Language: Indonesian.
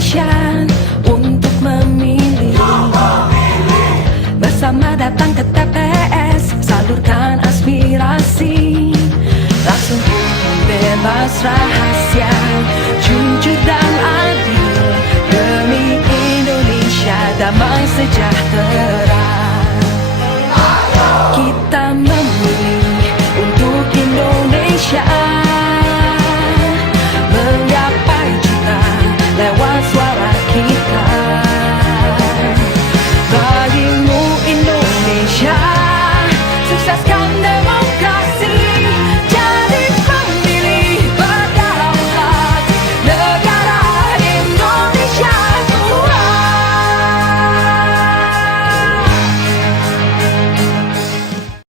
Indonesia untuk memilih. Bersama datang ke TPS, salurkan aspirasi. Langsung umum, bebas, rahasia, jujur dan adil, demi Indonesia damai sejahtera. Kita memilih untuk Indonesia, menggapai cita lewat suara kita. Bagimu Indonesia, sukseskan